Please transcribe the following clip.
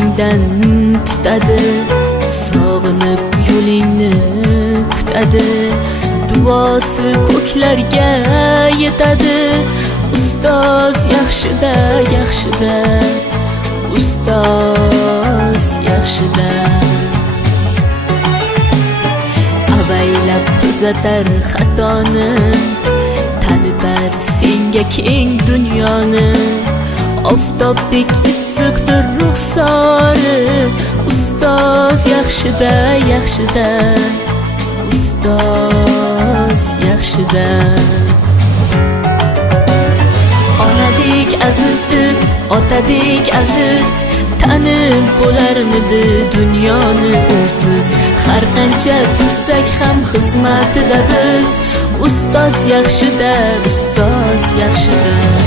qo'lingdan tutadi, sog'inib yo'lingni kutadi, duosi ko'klarga yetadi. Ustoz yaxshida, yaxshida, ustoz yaxshida. Avaylab tuzatar xatoni, tanitar senga keng dunyoni. Oftobdek issiqdir ruxsori, ustoz yaxshida, yaxshida, ustoz yaxshida. Onadek azizdir, otadek aziz, tanib bo'larmidi dunyoni usiz. Har qancha tursak ham xizmatida biz, ustoz yaxshida, ustoz yaxshida.